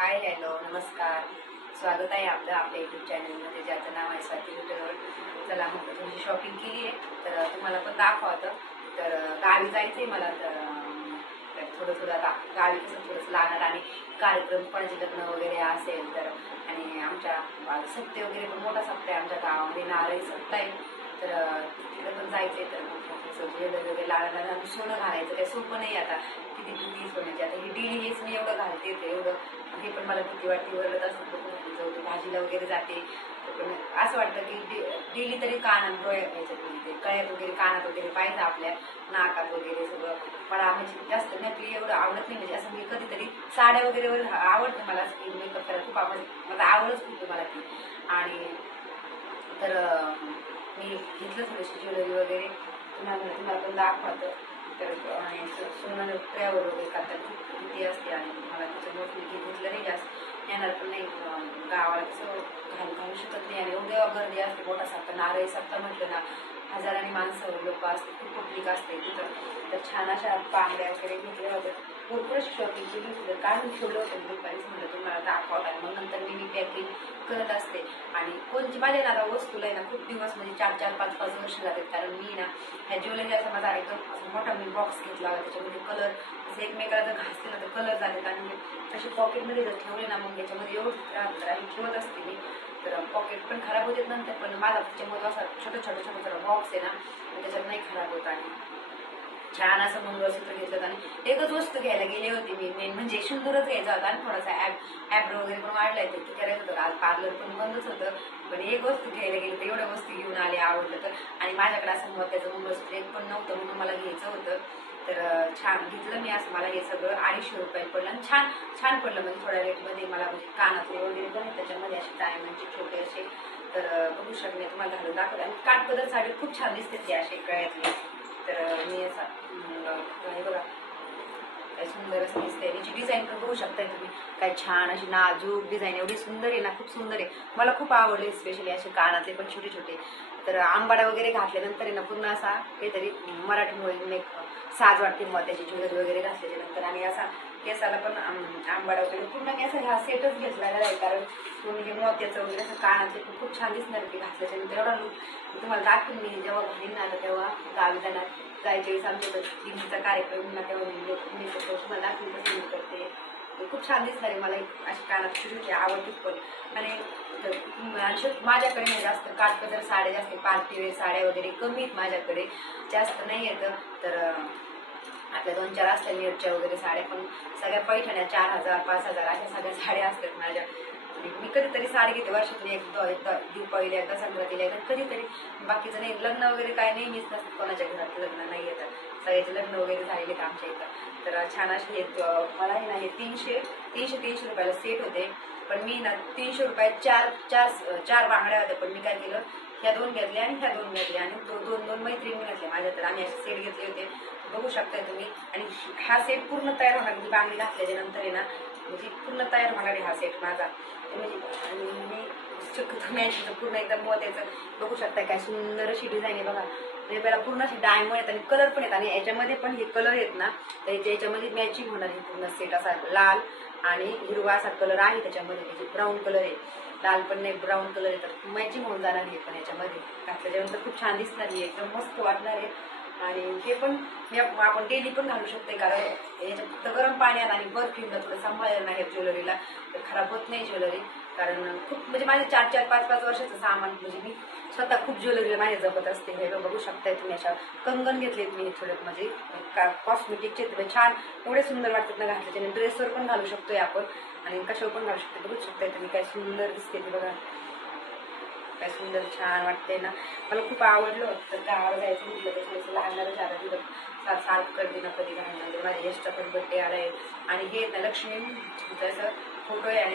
Hi hello नमस्कार. स्वागत आहे आपलं आपल्या यूट्यूब चॅनलमध्ये ज्याचं नाव आहे स्वाती विठ्ठल. चला मग तुमची शॉपिंग केली आहे तर तुम्हाला पण दाखवतं. तर गावी जायचं आहे मला. तर थोडं थोडं आता गावी कसं थोडंसं लागणार आणि कार्यक्रम कोणाचे लग्न वगैरे असेल तर आणि आमच्या सप्ते वगैरे पण मोठा सप्ताह आहे आमच्या गावामध्ये नारळी सप्ताह आहे. तर तिकडे पण जायचं आहे. तर मग ज्वेलरी वगैरे लागायला आणि सोनं घालायचं काही सोपं नाही आता. किती किती सोन्याची आता ही डेली हेच मी एवढं घालते ते एवढं हे पण मला भीती वाटते. वरडत असतं भाजीला वगैरे जाते पण असं वाटतं की डेली तरी कानात डोळ्यात ते कळ्यात वगैरे कानात वगैरे पाहिजे आपल्या नाकात वगैरे सगळं. मला म्हणजे जास्त नकली एवढं आवडत नाही. म्हणजे असं मी कधीतरी साड्या वगैरे आवडतं मला असं मेकअप करायला खूप आवडतं. मला आवडच खूप मला ती. आणि तर मी घेतलं थोडीशी ज्वेलरी वगैरे तुम्हाला पण दाखवतं. तर आणि सोनं ट्रॅव्हल वगैरे करतात खूप किती असते आणि मला त्याच्यामुळे मी घेतलं नाही जास्त येणार पण नाही. गावाला कसं घालू शकत नाही आणि एवढं गर्दी असते मोठा सप्ताह नारळी सप्ताह म्हटलं ना हजारांनी माणसं लोक असते खूप पब्लिक असते तिथं. तर छान अशा बांगड्या वगैरे घेतल्या होत्या. भरपूर अशी शॉपिंग केली होती. तर काढून ठेवलं होतं दुपारीच म्हटलं तुम्हाला दाखवत आणि मग नंतर मी पॅकिंग करत असते. आणि कोणची माझ्या ना वस्तूला आहे ना खूप दिवस म्हणजे 4-4, 5-5 वर्ष जातात. कारण मी ना ह्या ज्वेलरी असा माझा एकदम मोठा मी बॉक्स घेतला होता. त्याच्यामध्ये कलर जसं एकमेकाला जर घासते ना तर कलर जातात आणि असे पॉकेटमध्ये जर ठेवले ना मग याच्यामध्ये एवढं आणि ठेवत असते मी. तर पॉकेट पण खराब होते नंतर पण माझा त्याच्यामध्ये असा छोटा बॉक्स आहे ना त्याच्यात नाही खराब होत. आणि छान असं मंगळसूत्र घेतलं आणि एकच वस्तू घ्यायला गेले होते मी मेन म्हणजे सिंदूरच घ्यायचा होता आणि थोडासा ॲब्रो वगैरे पण वाढलाय ते करायचं होतं. आज पार्लर पण बंदच होतं पण एक वस्तू घ्यायला गेली तर एवढ्या वस्तू घेऊन आले आवडलं तर. आणि माझ्याकडे असं मोत्याचं मंगळसूत्र एक पण नव्हतं म्हणून मला घ्यायचं होतं. तर छान घेतलं मी असं. मला हे सगळं 250 रुपयात पडलं आणि छान छान पडलं म्हणजे थोड्या रेटमध्ये. मला म्हणजे कानातले वगैरे पण त्याच्यामध्ये असे डायमंडचे छोटे असे. तर बघू शकणे तुम्हाला घालून दाखवलं आणि काठपदर साडी खूप छान दिसते ते असे गळ्यातले. तर मी असा हे बघा काय सुंदर असं दिसते. याची डिझाईन पण बघू शकताय तुम्ही काय छान अशी नाजूक डिझाईन एवढी सुंदर आहे ना खूप सुंदर आहे. मला खूप आवडले स्पेशली असे कानातले पण छोटे छोटे. तर आंबाडा वगैरे घातल्यानंतर आहे ना पूर्ण असा काहीतरी मराठीमुळे साज वाटते मोत्याची ज्वेलरी वगैरे घातल्यानंतर. आणि असा केसाला पण आंबाडा वगैरे पूर्ण मी असा हा सेटच घेतलेला आहे. कारण तुम्ही हे मोत्याचं वगैरे असं कानातले पण खूप छान दिसणार की घातल्याच्यानंतर एवढा लुक तुम्हाला दाखवून मी जेव्हा घालीन ना तेव्हा गावी जाणार जायच्या वेळेस आमच्या दिल्लीचा कार्यक्रम ना तेव्हा मी तुम्हाला दाखवून कसं करते खूप छान दिसणार आहे. मला अशी कानात छोटी आवडते पण. आणि माझ्याकडे नाही जास्त काठपदर साड्या जास्त पार्टीवेअर साड्या वगैरे कमी आहेत माझ्याकडे जास्त नाही येतं. तर आपल्या 2-4 असल्या नेटच्या वगैरे साड्या पण सगळ्या पैठण्या 4,000 5,000 अशा सगळ्या साड्या असतात माझ्या. मी कधीतरी साडी घेते वर्षातून एकदा दीपावलीला एकदा संक्रांतीला एकदा कधीतरी. बाकीचं नाही लग्न वगैरे काय नाही मीच नसतं कोणाच्या घरात लग्न नाही येतं. सगळ्याचे लग्न वगैरे झालेले आहेत आमच्या इथं. तर छान असे हे मला हे ना हे 300 रुपयाला सेट होते. पण मी ना 300 रुपयात चार बांगड्या होत्या. पण मी काय केलं ह्या 2 घेतल्या आणि ह्या 2 घेतल्या आणि दोन मैत्रिणी घेतल्या माझ्या. तर आम्ही असे सेट घेतले होते बघू शकताय तुम्ही. आणि हा सेट पूर्ण तयार होणार म्हणजे बांगडी घातल्याच्या नंतर आहे ना म्हणजे पूर्ण तयार होणार आहे हा सेट माझा. म्हणजे मी मॅचिंगचं पूर्ण एकदम मोत्याचं बघू शकता काय सुंदर अशी डिझाईन आहे बघा. म्हणजे त्याला पूर्ण अशी डायमंड आहेत आणि कलर पण आहेत. आणि याच्यामध्ये पण हे कलर आहेत ना तर याच्यामध्ये मॅचिंग होणार आहे पूर्ण सेट. असा लाल आणि हिरवा असा कलर आहे त्याच्यामध्ये. त्याची ब्राऊन कलर आहे लाल पण नाही ब्राऊन कलर आहे. तर मॅचिंग होऊन जाणार आहे पण याच्यामध्ये घातल्याच्यानंतर खूप छान दिसणार आहे एकदम मस्त वाटणार आहे. आणि हे पण आपण डेली पण घालू शकते कारण याच्यात फक्त गरम पाण्यात आणि बर्फीला थोडं सांभाळलं नाही ज्वेलरीला तर खराब होत नाही ज्वेलरी. कारण खूप म्हणजे माझे 4-4 5-5 वर्षाचं सामान म्हणजे मी स्वतः खूप ज्वेलरीला माझ्या जपत असते. हे बघू शकताय तुम्ही अशा कंगन घेतलेत मी थोडे म्हणजे कॉस्मेटिकचे छान एवढे सुंदर वाटतात ना घातल्याचे. ड्रेसवर पण घालू शकतोय आपण आणि कशावर पण घालू शकतो. बघू शकताय तुम्ही काय सुंदर दिसते ते बघा काय सुंदर छान वाटते ना. मला खूप आवडलं. तर गावाला जायचं म्हटलं तर थोडंसं लागणारच आता तिथं सारखं करते ना कधी घालणार. माझ्या यशचा पण बड्डे आला आहे. आणि हे ना लक्ष्मी जसं फोटो आहे आणि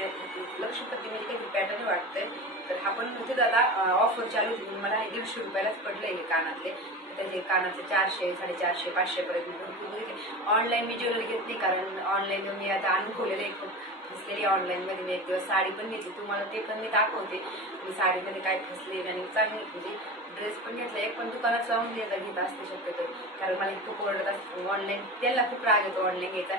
लक्ष्मीपती म्हणजे काही पॅटर्न वाटतंय. तर हा पण तिथं आता ऑफर चालू होती म्हणून मला हे 150 रुपयालाच पडलं हे कानातले. त्याचे कानातले 400 450 500 पर्यंत भरपूर बघितले. ऑनलाईन मी ज्वेलरी घेत नाही कारण ऑनलाईन मी आता अनुभवलेलं आहे खूप फसलेली ऑनलाईनमध्ये. मी एक दिवस साडी पण घेतली तुम्हाला ते पण मी दाखवते मी साडीमध्ये काय फसले आणि चांगली म्हणजे ड्रेस पण घेतला एक पण दुकानात जाऊन घेत असते शक्यतो. कारण मला खूप ओरडत असते ऑनलाईन. त्याला खूप राग येतो ऑनलाईन घ्यायचा.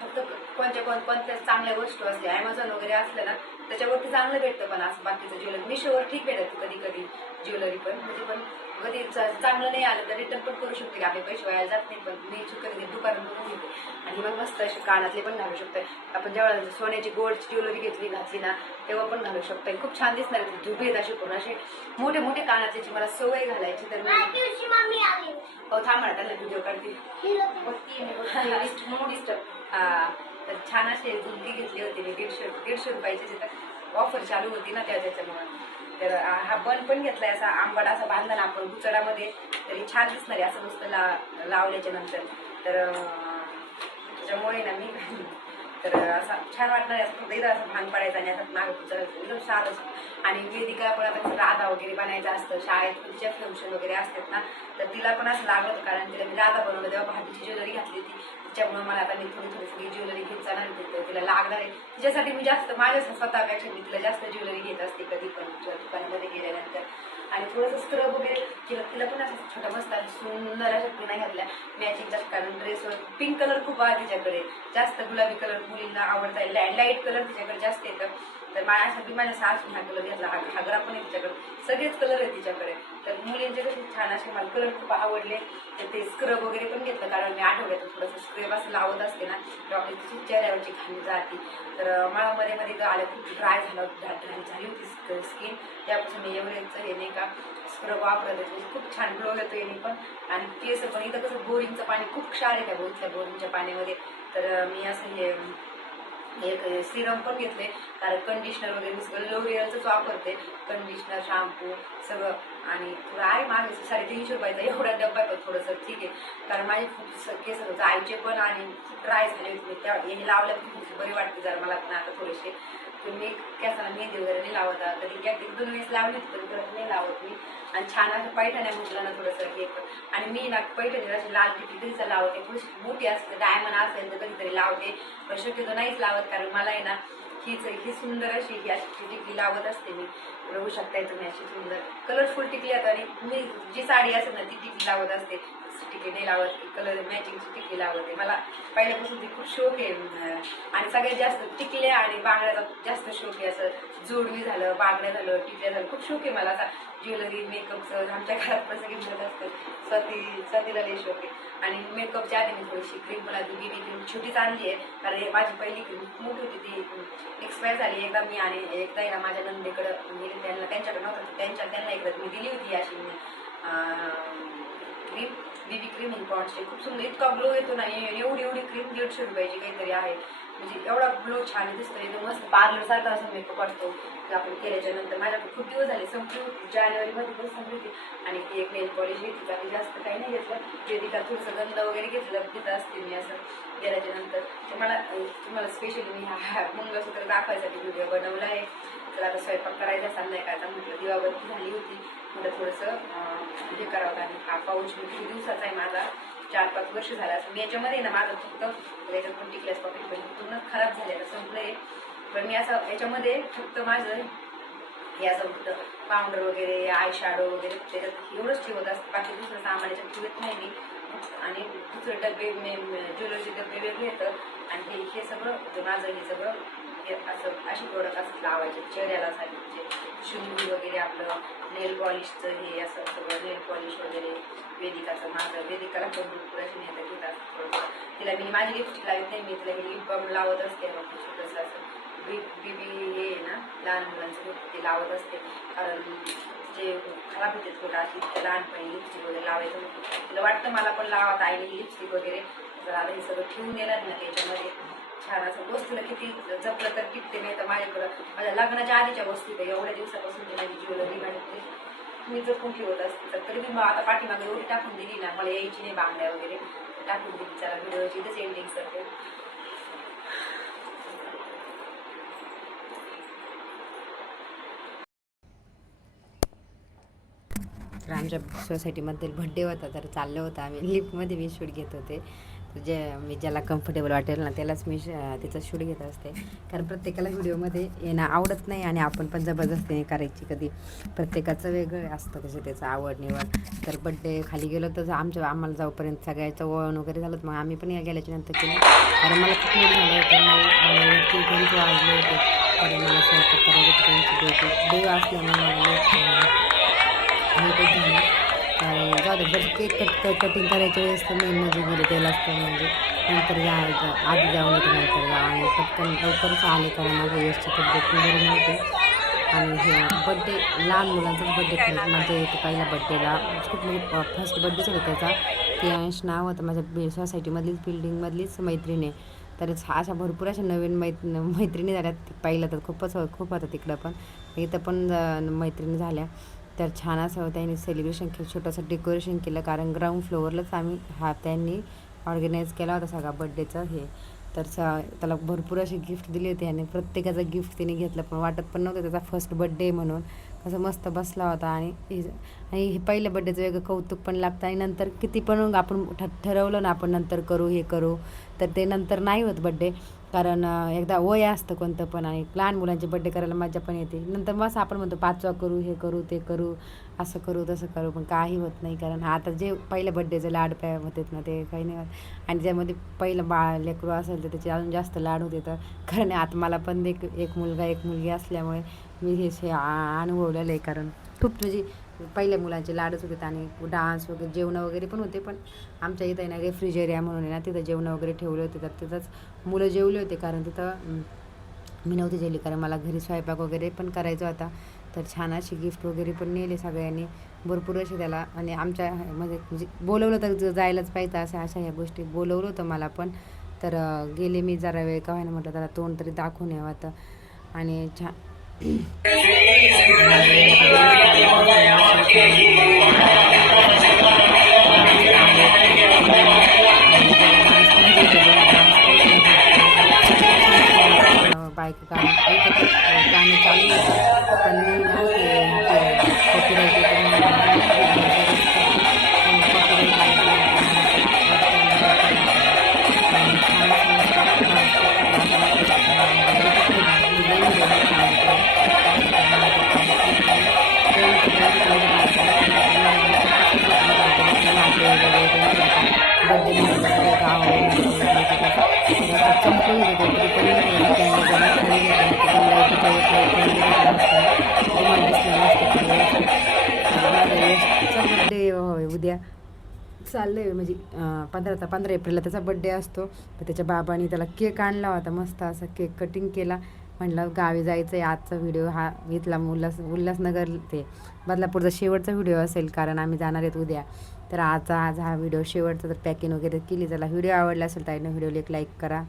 फक्त कोणत्या चांगल्या वस्तू असल्या ॲमेझॉन वगैरे असल्या ना त्याच्यावरती चांगलं भेटतं, पण असं बाकीचं ज्वेलरी मिशोवर ठीक भेटतं कधी कधी ज्वेलरी पण, म्हणजे पण कधी चांगलं नाही आलं तर रिटर्न पण करू शकते, आपले पैसे व्हायला जात नाही. पण मी कधी दुकानात बघून घेते आणि मग मस्त असे कानातले पण घालू शकते आपण. जेव्हा सोन्याची गोल्डची ज्वेलरी घातली ना तेव्हा पण घालू शकते, खूप छान दिसणार. धुबेत असे करून असे मोठे मोठे कानातल्याची मला सवय घालायची, तर हो थांब ना त्यांना व्हिडिओ काढते. तर छान असे झुमकी घेतली होती मी 150 रुपयाची, तिथं ऑफर चालू होती ना त्याच्यामुळे. तर हा पण घेतलाय असा आंबट असा बांधला ना आपण गुचडामध्ये, तरी छान दिसणार आहे असं मस्त लावल्याच्या नंतर. तर त्याच्यामुळे ना मी तर असं छान वाटणार आहे. फक्त इथं असं भान पडायचं आणि असं मागे गुचडायचं एकदम साधं. आणि वेदिका पण आता राधा वगैरे बनायचं असतं शाळेत, तिच्या फंक्शन वगैरे असतात ना, तर तिला पण असं लागलं होतं, कारण तिला मी राधा बनवलं तेव्हा भाभीची ज्वेलरी घातली होती. त्याच्यामुळे मला आता मी थोडी सगळी ज्वेलरी घेत जाणार होती, तिला लागणार आहे. तिच्यासाठी मी जास्त माझ्या स्वतःपेक्षा मी तिला जास्त ज्वेलरी घेत असते कधी पण दुकानामध्ये गेल्यानंतर. आणि थोडंसं स्क्रब वगैरे तिला पण असं छोटा मस्त सुंदर अशा पुन्हा घातल्या मॅचिंग जास्त, कारण ड्रेसवर पिंक कलर खूप आहे तिच्याकडे, जास्त गुलाबी कलर मुलींना आवडता, लाईट कलर तिच्याकडे जास्त येतं. तर माझ्यासाठी माझ्या सासू हा कलर घेतला, घागरा पण आहे तिच्याकडे, सगळेच कलर आहेत तिच्याकडे. तर मुलींचे कसे छान असे मला कलर खूप आवडले. तर ते स्क्रब वगैरे पण घेतलं, कारण मी आठवड्यातून थोडंसं स्क्रब असं लावत असते ना तेव्हा आपली तिची चेहऱ्यावरची घाण जाते. तर मला मध्ये मध्ये आलं खूप ड्राय झाली होती स्किन, त्यापासून मी एवढेच हे नाही का स्क्रब वापरत होते, खूप छान ग्लो येतो याने पण. आणि केस पण इथं कसं बोरिंगचं पाणी खूप क्षार आहे त्या इथल्या बोरिंगच्या पाण्यामध्ये. तर मी असं हे एक सिरम पण घेतले, कारण कंडिशनर वगैरे मी सगळं लोरियलचंच वापरते, कंडिशनर शॅम्पू सगळं. आणि थोडं आहे मागे 350 रुपयाचा एवढा डब्बा आहे, पण थोडंसं ठीक आहे, कारण माझे खूप केस जायचे पण आणि खूप ड्राय झाले होते. त्या हे लावल्या खूप बरी वाटते जरा मला पण आता थोडेसे. तर मी केसाला मेहंदी वगैरे नाही लावत, कधी 1-2 वेळेस लावली होती पण परत नाही लावत मी. आणि छान असं पैठण्या म्हटलं ना थोडंसं हे पण. आणि मी ना पैठणी अशी लाल टिकलीचा लावते, थोडीशी मोठी असते, डायमंड असेल तर कधीतरी लावते, पण शक्यतो नाहीच लावत, कारण मला आहे ना ही सुंदर अशी ही अशी टिकली लावत असते मी. बघू शकताय तुम्ही अशी सुंदर कलरफुल टिकली आता. आणि मी जी साडी असेल ना ती टिकली लावत असते, टिकली नाही लावत, कलर मॅचिंगची टिकली लावते. मला पहिल्यापासून ती खूप शौक आहे. आणि सगळ्यात जास्त टिकल्या आणि बांगड्याचा जास्त शौक आहे. असं जोडवी झालं, बांगड्या झालं, टिकल्या झालं, खूप शौक आहे मला असा ज्वेलरी मेकअपचं. आमच्या घरात पण सगळी मिळत असतं, स्वातीला लई शौक आहे. आणि मेकअपच्या आधी मी थोडीशी क्रीम मला बीबी क्रीम छोटीच आणली आहे, कारण माझी पहिली क्रीम मोठी होती ती एक्सपायर झाली एकदा मी. आणि एकदा आहे ना माझ्या नंदेकडं गेली, त्यांच्याकडे नव्हतं, त्यांना एकदा मी दिली होती अशी क्रीम, बीबी क्रीम पॉन्ड्सची, खूप सुंदर, इतका ग्लो येतो ना. एवढी क्रीम 150 रुपयाची काहीतरी आहे, म्हणजे एवढा ग्लो छान दिसतो, एकदम मस्त पार्लर सारखा असं मेकअप वाटतो आपण केल्याच्या नंतर. माझ्याकडे खूप दिवस झाले, संपली होती जानेवारीमध्ये पण संपली होती. आणि ती एक नेल पॉलिश घेतली, त्यात जास्त काही नाही घेतलं, वेदिका थोडंसं गंध वगैरे घेतलं तिथं असते मी असं गेल्याच्या नंतर. तुम्हाला स्पेशली मी हा मंगळसूत्र दाखवायसाठी व्हिडिओ बनवला आहे. तर आता स्वयंपाक करायचा संध्याकाळचा, म्हटलं दिवाबत्ती झाली होती, म्हटलं थोडंसं हे करावं. आणि हा पाऊच मी किती दिवसाचा आहे माझा, 4-5 वर्ष झाला असं. मी याच्यामध्ये ना माझं फक्त याच्यात पण टिकल्यास पॉकेट पण पूर्ण खराब झालेलं संपलं आहे. पण मी असं याच्यामध्ये फक्त माझं हे असं फक्त पावडर वगैरे, आय शॅडो वगैरे त्याच्यात एवढंच ठेवत असतं, बाकी दुसरं सामान याच्यात ठेवत नाही मी. आणि दुसरे डबे ज्वेलरीचे डबे वेगळे येतं. आणि हे सगळं माझं हे सगळं असं अशी प्रोडक्ट असं लावायचे चेहऱ्याला साठी, शुंगी वगैरे आपलं नेल पॉलिशचं हे असं सगळं नेल पॉलिश वगैरे. वेदिकाचं माझं, वेदिकाला पण भरपूर अशी नेतं घेत असतं. तिला मी माझी लिपस्टिक लावत नाही, मी तिला हे लिप बाम लावत असते, मग छोटंसं असं बीबी हे ना लहान मुलांचं ते लावत असते, कारण जे खराब होते थोडं अशी लहानपणी लिपस्टिक वगैरे लावायचं होतं. तिला वाटतं मला पण लावत आईने लिपस्टिक वगैरे. तर आता हे सगळं ठेवून देणार ना त्याच्यामध्ये छान असं. वस्तूला किती जपलं तर टिकते, नाही तर माझ्याकडं माझ्या लग्नाच्या आधीच्या वस्तू तर एवढ्या दिवसापासून ती माझी ज्वेलरी माझी मी जपून ठेवत असते. तर तरी मी आता पाठीमागे एवढी टाकून दिली ना, मला यायची नाही बांगड्या वगैरे, टाकून दिली. चला व्हिडिओची इथंच एंडिंग करते. तर आमच्या सोसायटीमध्ये बड्डे होता, तर चाललं होतं आम्ही लिफ्टमध्ये मी शूट घेत होते. जे मी ज्याला कम्फर्टेबल वाटेल ना त्यालाच मी तिचं शूट घेत असते. कारण प्रत्येकाला व्हिडिओमध्ये येणं आवडत नाही आणि आपण पण जबरदस्तीने करायची कधी. प्रत्येकाचं वेगळं असतं तसे त्याचं आवड निवड. तर बड्डे खाली गेलो तर आम्हाला जाऊपर्यंत सगळ्याचं वळण वगैरे झालं, मग आम्ही पण गेल्याच्या नंतर केलं. कारण मला खूप लेट झालं होतं, मला वरती घरीच वाजले होते. कारण मला स्वयंपाक करायचं त्यांची देव असल्यामुळे मला लेटच झालं. जाऊ दे. बट केक कटिंग करायच्या वेळेस तर मेन म्हणजे गेले त्याला असतं, म्हणजे नंतर आधी जाऊन येते नंतर जा, आणि पटकन लवकरच आले कारण माझं यशची तब्येत बरी नव्हती. आणि हे बड्डे लहान मुलांचाच बड्डे खरंच मजा येते. पहिल्या बड्डेला खूप म्हणजे फर्स्ट बड्डेच होता त्याचा. ते अंश नाव होतं, माझ्या सोसायटीमधलीच बिल्डिंगमधलीच मैत्रिणी. तर अशा भरपूर अशा नवीन मैत्रिणी झाल्या. पहिलं तर खूप होतं तिकडं, पण इथं पण मैत्रिणी झाल्या. तर छान असं त्यांनी सेलिब्रेशन केलं, छोटंसं डेकोरेशन केलं. कारण ग्राउंड फ्लोअरलाच त्यांनी ऑर्गनाईज केला होता सगळा बड्डेचं हे. तर त्याला भरपूर असे गिफ्ट दिले होते आणि प्रत्येकाचं गिफ्ट त्याने घेतलं, पण वाटत पण नव्हतं त्याचा फर्स्ट बड्डे म्हणून. कसं मस्त बसला होता. आणि हे पहिल्या बड्डेचं वेगळं कौतुक पण लागतं. आणि नंतर किती पण आपण ठरवलं ना आपण नंतर करू हे करू, तर ते नंतर नाही होत बड्डे. कारण एकदा वय असतं कोणतं पण, आणि लहान मुलांचे बड्डे करायला मजा पण येते. नंतर मस्त आपण म्हणतो 5वा करू, हे करू ते करू, असं करू तसं करू, पण काही होत नाही. कारण आता जे पहिल्या बड्डेचे लाड होतात ना ते काही नाही होत. आणि ज्यामध्ये पहिलं लेकरू असेल तर त्याचे अजून जास्त लाड होते. तर कारण आता मला पण एक मुलगा एक मुलगी असल्यामुळे मी हे अनुभवलेलं आहे. कारण खूप म्हणजे पहिल्या मुलांचे लाडच होते. आणि डान्स वगैरे जेवणं वगैरे पण होते. पण आमच्या इथं आहे ना रेफ्रिजरेटर म्हणून आहे ना, तिथं जेवणं वगैरे ठेवले होते. तर तिथंच मुलं जेवले होते. कारण तिथं मी नव्हती जेवली, कारण मला घरी स्वयंपाक वगैरे पण करायचा होता. तर छान अशी गिफ्ट वगैरे पण नेले सगळ्यांनी भरपूर असे त्याला. आणि आमच्या म्हणजे बोलवलं तर जायलाच पाहिजे, अशा ह्या गोष्टी बोलवलं होतं मला पण. तर गेले मी जरा वेळ का व्हायना, म्हटलं त्याला तोंड तरी दाखवून यावं आता. आणि छान बायक गाणं चालू होतं, पण मी ना ते कॉपीराईट येतं बड्डे उद्या चाललं आहे. म्हणजे 15 एप्रिलला त्याचा बड्डे असतो. तर त्याच्या बाबांनी त्याला केक आणला होता, मस्त असा केक कटिंग केला. म्हटलं गावी जायचं आहे. आजचा व्हिडिओ हा इथला उल्हासनगर ते बदलापूरचा शेवटचा व्हिडिओ असेल, कारण आम्ही जाणार आहेत उद्या. तर आज हा व्हिडिओ शेवटचा. तर पॅकिंग वगैरे केली. त्याला व्हिडिओ आवडला असेल तर व्हिडिओला एक लाईक करा.